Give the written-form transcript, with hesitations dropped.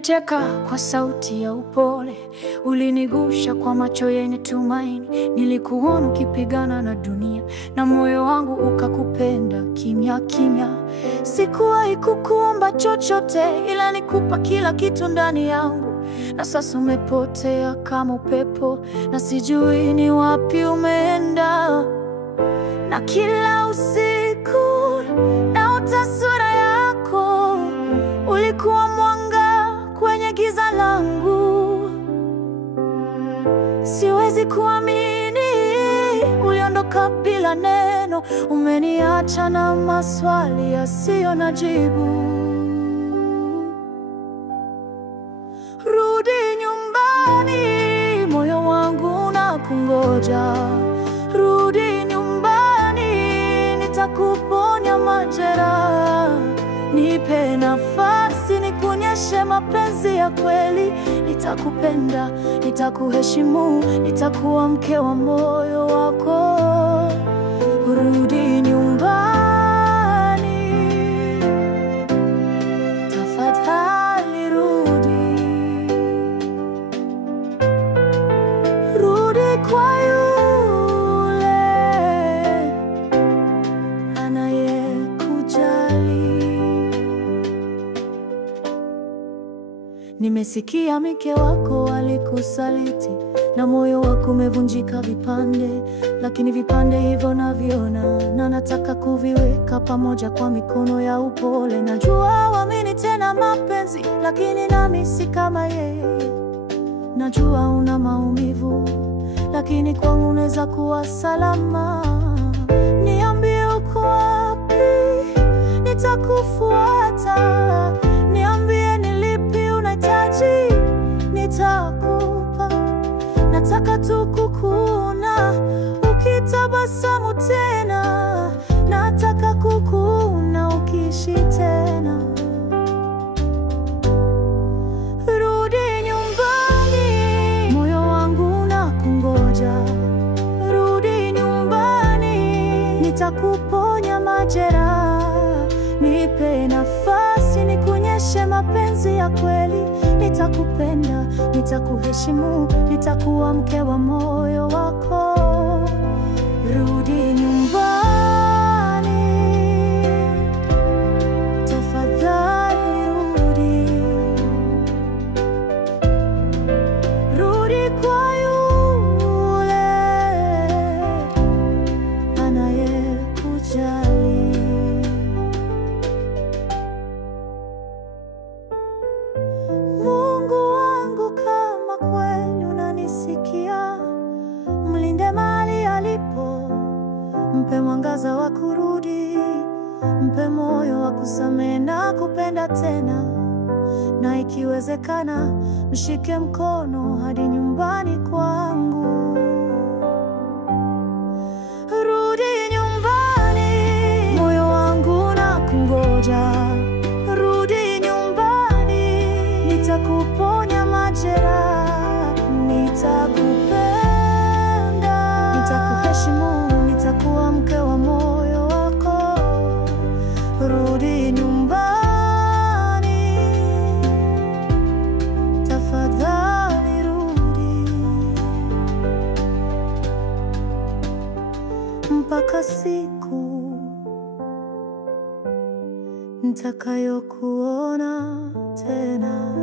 Uliniteka kwa sauti ya upole, ulinigusha kwa macho yenye tumaini. Nilikuona ukipigana na dunia na moyo wangu ukakupenda kimya kimya. Sikuwahi kukuomba chochote, ila nikupa kila kitu ndani yangu. Na sasa umepotea kama upepo, na sijui ni wapi umeenda. Na kila usiku naota sura yako, ulikuwa mwanga kwenye giza langu. Siwezi kuamini, uliondoka bila neno, umeniacha na maswali yasiyo na jibu. Rudi nyumbani, moyo wangu unakungoja. Rudi nyumbani, nitakuponya majeraha. Nipe nafasi nikuonyeshe mapenzi ya kweli. Nitakupenda, nitakuheshimu, nitakuwa mke wa moyo wako. Rudi nyumbani, tafadhali rudi. Rudi kwa yule anayekujali. Nimesikia mke wako alikusaliti, na moyo wako umevunjika vipande. Lakini vipande hivyo naviona, na nataka kuviweka pamoja kwa mikono ya upole. Najua huamini tena mapenzi, lakini nami si kama yeye. Najua una maumivu, lakini kwangu unaweza kuwa salama. Niambie uko wapi, nitakufuata. Niambie ni lipi unahitaji, nitakupa. Nataka tu kukuona ukitabasamu tena, nataka kukuona ukiishi tena. Rudi nyumbani, moyo wangu unakungoja. Rudi nyumbani, nitakuponya majeraha. Nipe nafasi nikuonyeshe mapenzi ya kweli. Nitakupenda, nitakuheshimu, nitakuwa mke wa moyo wako. Rudi nyumbani, tafadhali rudi. Rudi kwa yule anayekujali. Mungu wangu, kama kweli unanisikia, mlinde mahali alipo. Mpe mwangaza wa kurudi, mpe moyo wa kusamehe na kupenda tena. Na ikiwezekana, mshike mkono hadi nyumbani kwangu. Rudi nyumbani, moyo wangu unakungoja. Rudi nyumbani, nitakuponya majeraha. Nitakupenda, nitakuheshimu, nitakuwa mke wa moyo wako. Rudi nyumbani, tafadhali rudi. Mpaka siku nitakayokuona tena.